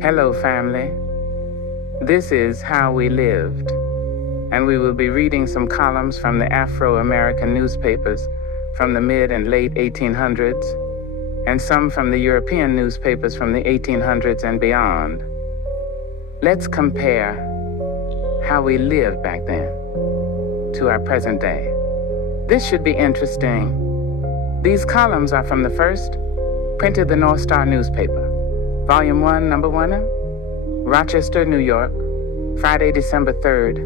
Hello, family. This is How We Lived, and we will be reading some columns from the Afro-American newspapers from the mid and late 1800s, and some from the European newspapers from the 1800s and beyond. Let's compare how we lived back then to our present day. This should be interesting. These columns are from the first printed the North Star newspaper, Volume 1, Number 1, Rochester, New York, Friday, December 3rd,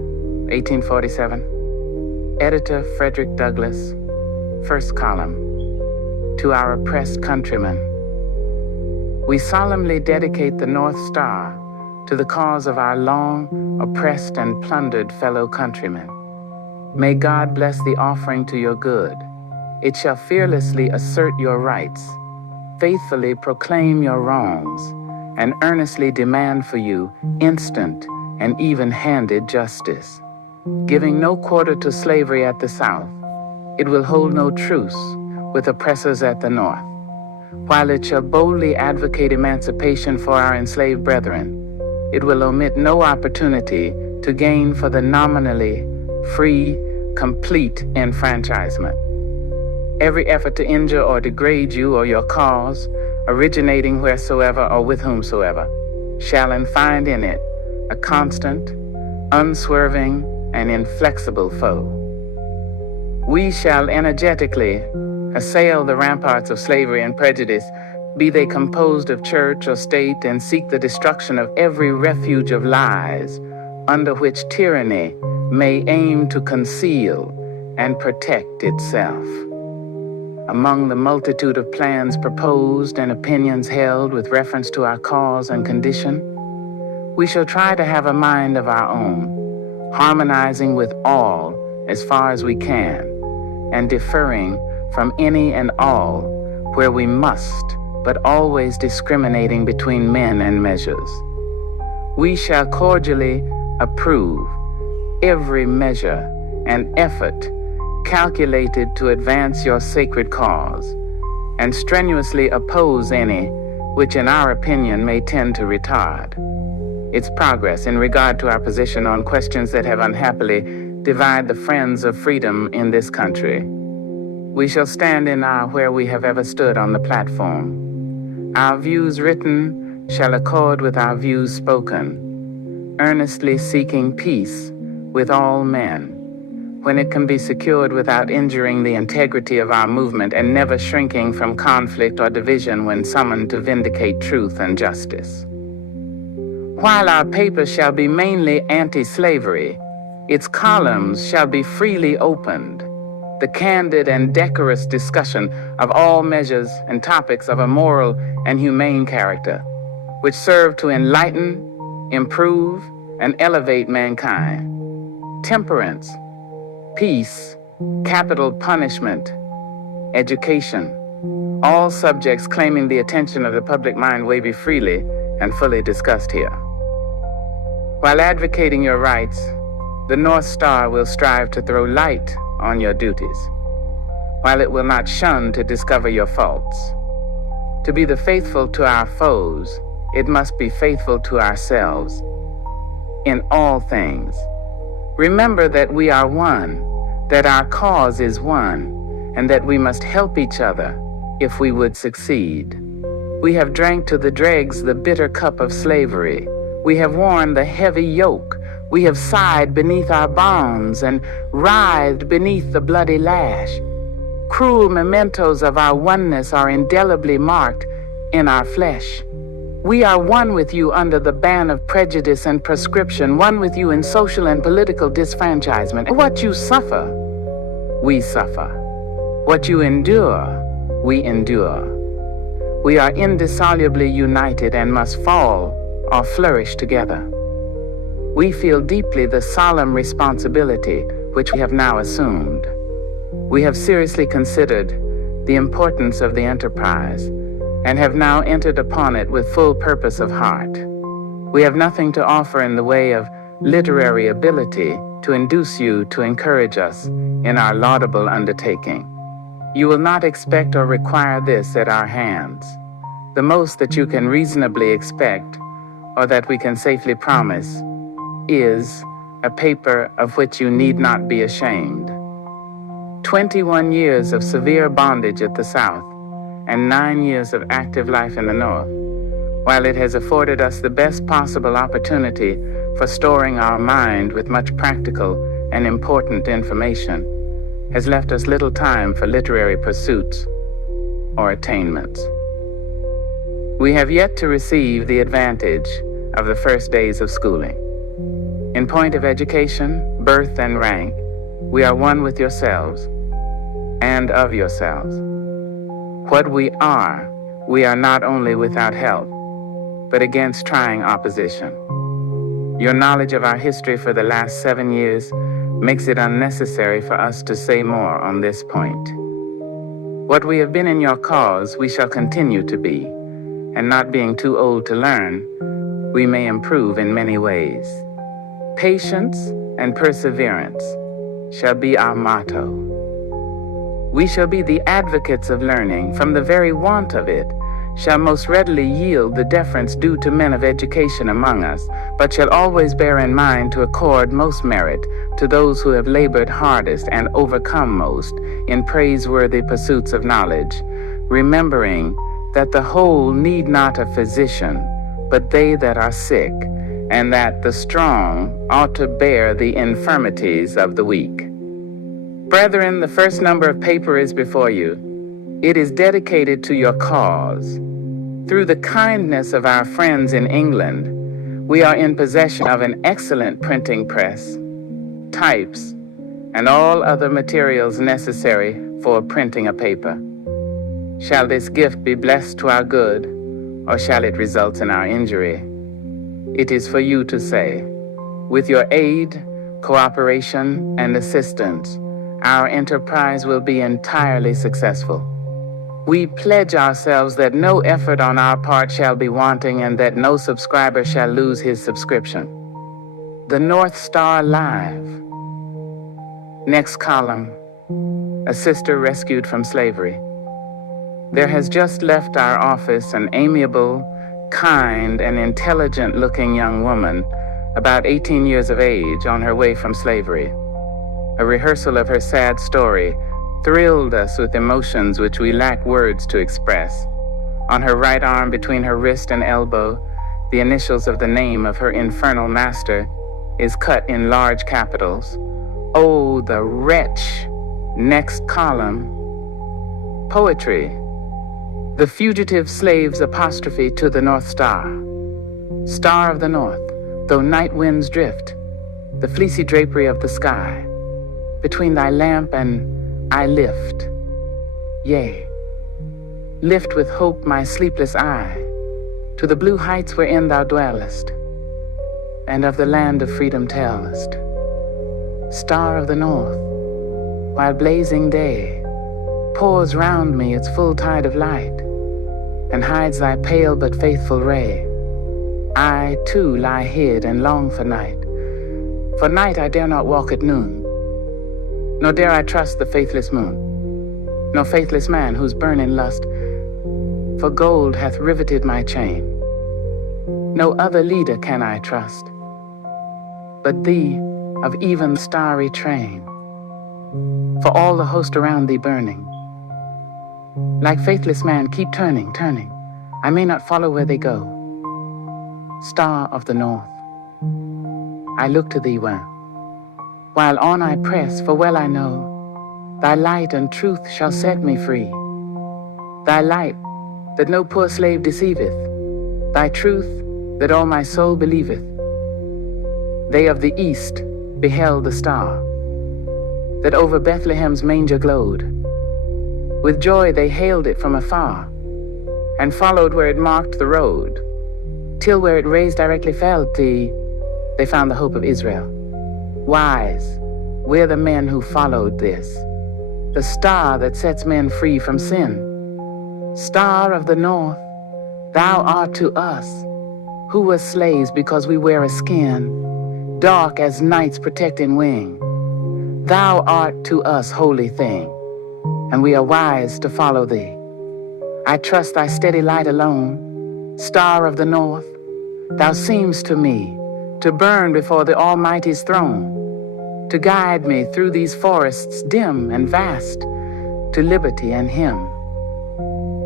1847. Editor Fredrick Douglass. First column. To our oppressed countrymen. We solemnly dedicate the North Star to the cause of our long oppressed and plundered fellow countrymen. May God bless the offering to your good. It shall fearlessly assert your rights, faithfully proclaim your wrongs, and earnestly demand for you instant and even-handed justice. Giving no quarter to slavery at the South, it will hold no truce with oppressors at the North. While it shall boldly advocate emancipation for our enslaved brethren, it will omit no opportunity to gain for the nominally free, complete enfranchisement. Every effort to injure or degrade you or your cause, originating wheresoever or with whomsoever, shall find in it a constant, unswerving, and inflexible foe. We shall energetically assail the ramparts of slavery and prejudice, be they composed of church or state, and seek the destruction of every refuge of lies under which tyranny may aim to conceal and protect itself. Among the multitude of plans proposed and opinions held with reference to our cause and condition, we shall try to have a mind of our own, harmonizing with all as far as we can, and differing from any and all where we must, but always discriminating between men and measures. We shall cordially approve every measure and effort calculated to advance your sacred cause, and strenuously oppose any which in our opinion may tend to retard its progress in regard to our position on questions that have unhappily divided the friends of freedom in this country. We shall stand in our where we have ever stood on the platform. Our views written shall accord with our views spoken, earnestly seeking peace with all men, when it can be secured without injuring the integrity of our movement, and never shrinking from conflict or division when summoned to vindicate truth and justice. While our paper shall be mainly anti-slavery, its columns shall be freely opened, the candid and decorous discussion of all measures and topics of a moral and humane character, which serve to enlighten, improve, and elevate mankind. Temperance, peace, capital punishment, education, all subjects claiming the attention of the public mind may be freely and fully discussed here. While advocating your rights, the North Star will strive to throw light on your duties, while it will not shun to discover your faults. To be the faithful to our foes, it must be faithful to ourselves in all things. Remember that we are one, that our cause is one, and that we must help each other if we would succeed. We have drank to the dregs the bitter cup of slavery. We have worn the heavy yoke. We have sighed beneath our bonds and writhed beneath the bloody lash. Cruel mementos of our oneness are indelibly marked in our flesh. We are one with you under the ban of prejudice and proscription, one with you in social and political disfranchisement. What you suffer, we suffer. What you endure, we endure. We are indissolubly united and must fall or flourish together. We feel deeply the solemn responsibility which we have now assumed. We have seriously considered the importance of the enterprise and have now entered upon it with full purpose of heart. We have nothing to offer in the way of literary ability to induce you to encourage us in our laudable undertaking. You will not expect or require this at our hands. The most that you can reasonably expect or that we can safely promise, is a paper of which you need not be ashamed. 21 years of severe bondage at the South and 9 years of active life in the North, while it has afforded us the best possible opportunity for storing our mind with much practical and important information, has left us little time for literary pursuits or attainments. We have yet to receive the advantage of the first days of schooling. In point of education, birth, and rank, we are one with yourselves and of yourselves. What we are not only without help, but against trying opposition. Your knowledge of our history for the last 7 years makes it unnecessary for us to say more on this point. What we have been in your cause, we shall continue to be, and not being too old to learn, we may improve in many ways. Patience and perseverance shall be our motto. We shall be the advocates of learning from the very want of it, shall most readily yield the deference due to men of education among us, but shall always bear in mind to accord most merit to those who have labored hardest and overcome most in praiseworthy pursuits of knowledge, remembering that the whole need not a physician, but they that are sick, and that the strong ought to bear the infirmities of the weak. Brethren, the first number of paper is before you. It is dedicated to your cause. Through the kindness of our friends in England, we are in possession of an excellent printing press, types, and all other materials necessary for printing a paper. Shall this gift be blessed to our good, or shall it result in our injury? It is for you to say. With your aid, cooperation, and assistance, our enterprise will be entirely successful. We pledge ourselves that no effort on our part shall be wanting and that no subscriber shall lose his subscription. The North Star Live. Next column, a sister rescued from slavery. There has just left our office an amiable, kind, and intelligent-looking young woman, about 18 years of age, on her way from slavery. A rehearsal of her sad story thrilled us with emotions which we lack words to express. On her right arm, between her wrist and elbow, the initials of the name of her infernal master is cut in large capitals. Oh, the wretch! Next column. Poetry. The fugitive slave's apostrophe to the North Star. Star of the North, though night winds drift, the fleecy drapery of the sky, between thy lamp and I lift, yea, lift with hope my sleepless eye to the blue heights wherein thou dwellest, and of the land of freedom tellest. Star of the North, while blazing day pours round me its full tide of light, and hides thy pale but faithful ray, I too lie hid and long for night. For night I dare not walk at noon, nor dare I trust the faithless moon, nor faithless man whose burning lust for gold hath riveted my chain. No other leader can I trust, but thee of even starry train, for all the host around thee burning. Like faithless man, keep turning, turning. I may not follow where they go. Star of the North, I look to thee while on I press, for well I know thy light and truth shall set me free. Thy light that no poor slave deceiveth, thy truth that all my soul believeth. They of the east beheld the star that over Bethlehem's manger glowed. With joy they hailed it from afar, and followed where it marked the road, till where it raised directly fell, they found the hope of Israel. Wise, we're the men who followed this, the star that sets men free from sin. Star of the North, thou art to us, who were slaves because we wear a skin, dark as night's protecting wing. Thou art to us holy thing, and we are wise to follow thee. I trust thy steady light alone, Star of the North, Thou seemst to me to burn before the Almighty's throne, to guide me through these forests dim and vast, to liberty and Him.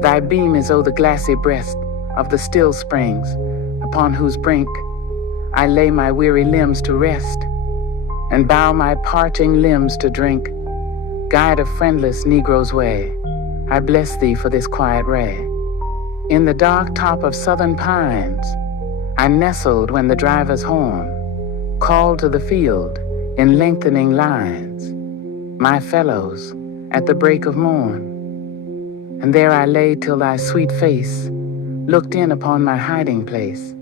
Thy beam is o'er the glassy breast of the still springs, upon whose brink I lay my weary limbs to rest, and bow my parching limbs to drink. Guide a friendless Negro's way, I bless thee for this quiet ray. In the dark top of southern pines, I nestled when the driver's horn called to the field in lengthening lines, my fellows at the break of morn. And there I lay till thy sweet face looked in upon my hiding place,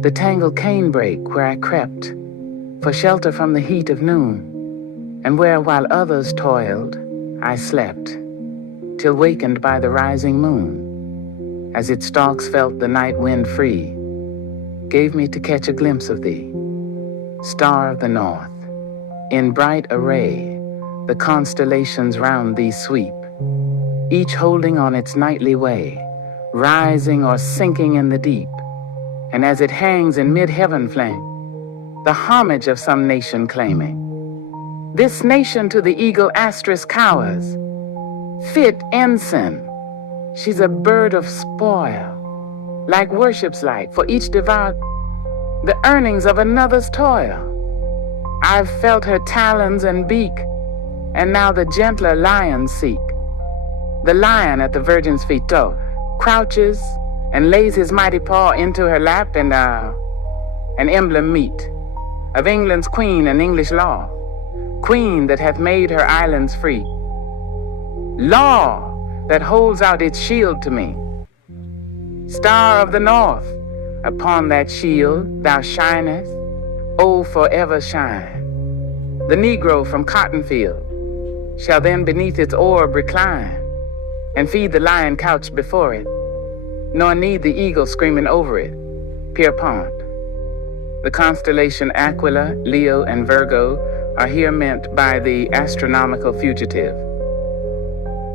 the tangled canebrake where I crept for shelter from the heat of noon, and where while others toiled, I slept, till wakened by the rising moon, as its stalks felt the night wind free, gave me to catch a glimpse of thee, star of the north. In bright array, the constellations round thee sweep, each holding on its nightly way, rising or sinking in the deep, and as it hangs in mid-heaven flame, the homage of some nation claiming. This nation to the eagle asterisk cowers, fit ensign, she's a bird of spoil, like worship's light, for each devoured the earnings of another's toil. I've felt her talons and beak, and now the gentler lions seek. The lion at the virgin's feet, crouches and lays his mighty paw into her lap, and an emblem meet of England's queen and English law, queen that hath made her islands free, law that holds out its shield to me. Star of the north, upon that shield thou shinest, oh, forever shine. The Negro from Cottonfield shall then beneath its orb recline, and feed the lion couched before it, nor need the eagle screaming over it, Pierpont. The constellation Aquila, Leo, and Virgo are here meant by the astronomical fugitive.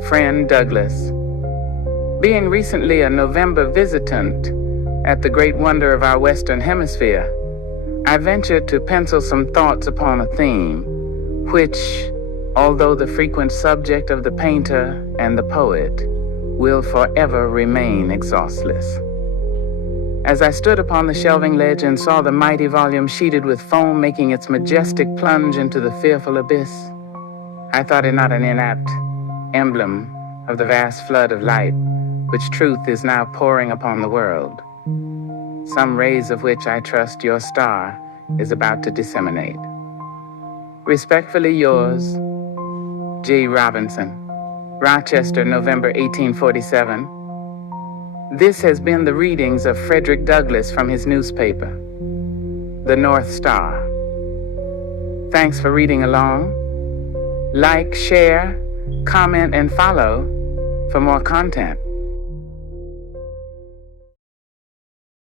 Friend Douglas, being recently a November visitant at the great wonder of our Western Hemisphere, I ventured to pencil some thoughts upon a theme which, although the frequent subject of the painter and the poet, will forever remain exhaustless. As I stood upon the shelving ledge and saw the mighty volume sheeted with foam making its majestic plunge into the fearful abyss, I thought it not an inapt emblem of the vast flood of light which truth is now pouring upon the world, some rays of which I trust your star is about to disseminate. Respectfully yours, G. Robinson, Rochester, November 1847. This has been the readings of Fredrick Douglass from his newspaper, The North Star. Thanks for reading along. Like, share, comment, and follow for more content.